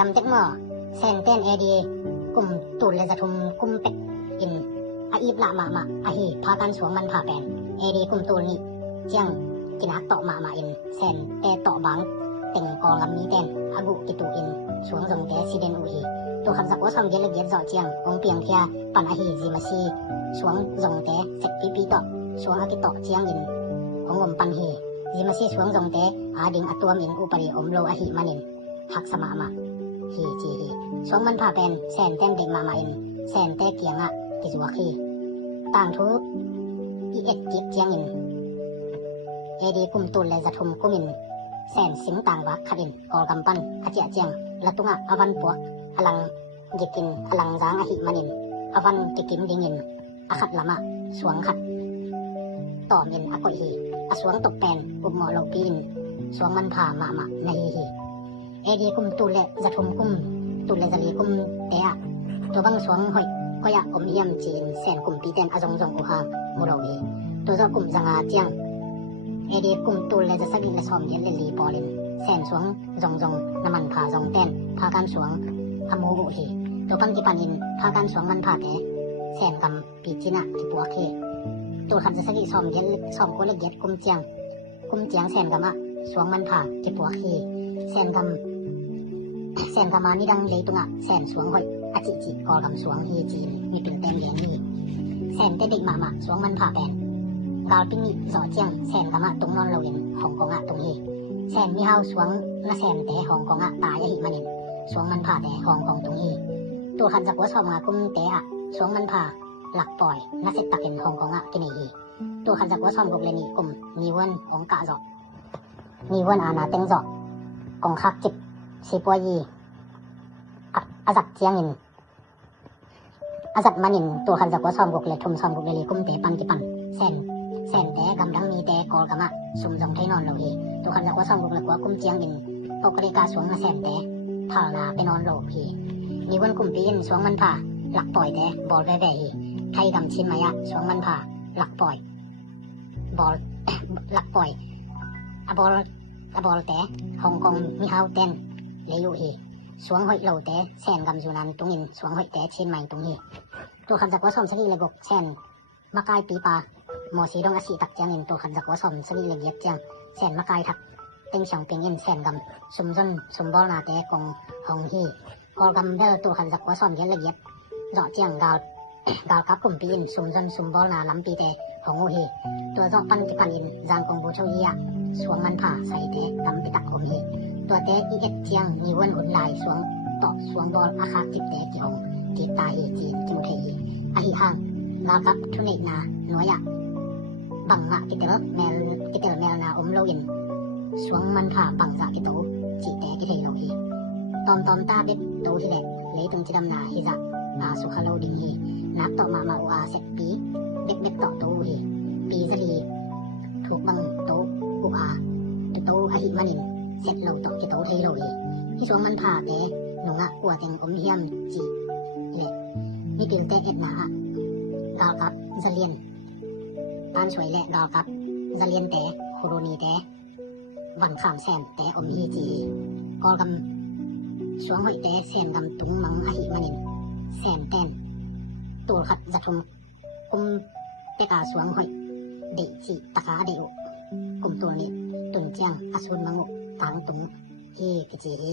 ดำเต็กหม้อเซนเต้นเอดีกลุ่มตูนเลยจะทุมกุมเป็ดอินอีบละมาอาฮีพากันสวงมันผ่าแปนเอดีกลุ่มตูนนี่เจียงกินักต่อมาอินเซนเตต่อบังเต็งกองลำนี้เต้นอากุกิตูอินสวงรงเตซีเดนอุฮีตัวคำสักว่าสองเยลเกียจ่อเจียงองเปียงเทียปันอาฮีจีมาซีสวงรงเตเสกปีต่อสวงอากิต่อเจียงอินองอมปันฮีจีมาซีสวงรงเตอาดิงอัตัวมินอุปริอมโลอาฮีมันินหักสมามาฮีจีฮีสวงมันผ่าเป็นแสนเต็มเด็กมาอินแสนเตเกียงกิจวักฮีต่างทุกอีเอ็ดกิจเจียงอินเอดีกุมตุลเลยจะทุมกุมินแสนสิงต่างวักขดินกอกำปั้นขเจียเจียงละตุงอวันปัวอลังจิกินอลังจางอหิมันินอวันจิกินดิงินอขัดละมะสวงขัดต่อมินอกอยฮีอสวงตกแปนอุมโมโลปีนสวงมันผ่ามาในฮีเอดีกุมตุลเลยจะทุมกุมตุลเลยจะลีกุมเตะตัวบังสวงหอยก็อยากอมเยี่ยมจีนแสนกุมปีเตนอจงอุหามมุโรฮีตัวเจ้ากุมจางอาเจียงเอดีกุมตุลเลยจะสักดินละซอมเย็นเลยลีปอลินแสนสวงจงน้ำมันผ่าจงเต้นพากันสวงอโมบุฮีตัวพังกิปันอินพากันสวงมันผ่าแกแสนกำปีจินะที่ปัวเคตัวขันจะสักดิซอมเย็นซอมโคเล็กเย็ดกุมเจียงแสนกำสวงมันผ่าที่ปัวเคแสนกำมานี่ดังเลยตุงแสนสวงหอยอจิกอกำสวงฮีจีนมีเป็นเต็มเลี้ยงนี่แสนเตเด็กมาสวงมันผ่าแปนกาลปิ้งจ่อเจียงแสนกำตรงนอนเราเห็นของกองตรงนี้แสนมีเฮาสวงละแสนแต่ของกองตายหิมันินสวงมันผ่าแต่ของตรงนี้ตัวขันจักวัชอบมากุมเตะสวงมันผ่าหลักปล่อยนักเซตตักเห็นของกองกินฮีตัวขันจักวัชอบกุเลนีกุมมีวันของกะจอกมีวันอาณาเต็งจอกกองคักจิบสีปัวยีอาจักเจียงอินอาจักมันินตัวขันจักวัชอบกุเลทุมชอบกุเลลีกุมเตปันกิปันแสนแต่กำลังมีแต่กอลกะมะสุ่มจงไทนอนเราฮีตัวขันจักวัชอบกุเลกว่ากุมเจียงอินปกติกาสวงมาแสนแต่ผ่าลาไปนอนโลพีมีวันกุมปีนสวงมันผ่าหลักปล่อยแต่บอลแว่ไทยดำชินมายะสวงมันผ่าหลักปล่อยบอลหลักปล่อยอบอลแต่ฮ่องกงมีเฮาเต้นเลยอยู่ฮีสวงหอยเหล่าแต่แสนกำสุนันตรงอินสวงหอยแต่ชินใหม่ตรงนี้ตัวขันจักว่าสมสลีเลยบกแสนมากายปีปาโมสีดงอาศีตักเจียงอินตัวขันจักว่าสมสลีเลยเย็บเจียงแสนมากายทักเต็งช่องเต็งอินแสนกำสมจนสมบอลนาแต่กงฮองฮีกอลกำเดลตัวขันจักว่าสมเย็นละเอียดเจาะเจียงกาลกับกลุ่มปีอินสมจนสมบอลนาล้ำปีแต่ฮองฮีตัวเจาะปันกิปันอินจางกงบูโชยียสวงมันผ่าใส่แต่กำปิตักฮองฮีตัวแต่อีเอ็ดเจียงมีวันหุ่นลายสวงต่อสวงบอลอาคาจิบแต่กี่ฮองจิตตาฮีจีนจิมุเทฮีอาฮีห่างลากับทุนเอกนาหน่วยบังกิเตลแมลนาอมโลอินสวงมันผ่าบังจากกิโตจีแต่กิเทโลฮีตอมตาเบ็ดโตที่แหลกเลยตึงจิดำนาฮิจักอาสุขโลดิงฮีนับต่อมาอุอาเซตปีเบ็ดต่อโตฮีปีสลีถูกบังโตอุอาโตอหิมันินเสร็จเราต่อกิโตเทโลฮีที่สวงมันผ่าแต่หนุ่งกัวเต็งอมเฮียมจีเละมีปิลเตเอ็ดนากาลกับจะเลียนปานช่วยและดอกกับจะเลียนแต่โคโรนีแต่วันขามแสนแต่อมฮีจีกอลกำสวงหอยแต่แสนกำตุงมังอหิมันินแสนแตนตัวขัดจะทุมกุมเตกาสวงหอยเดจีตะขาเดอุกุมตัวเล็ตุนเจียงอสุนมังุต่างตุงเฮกจีเฮ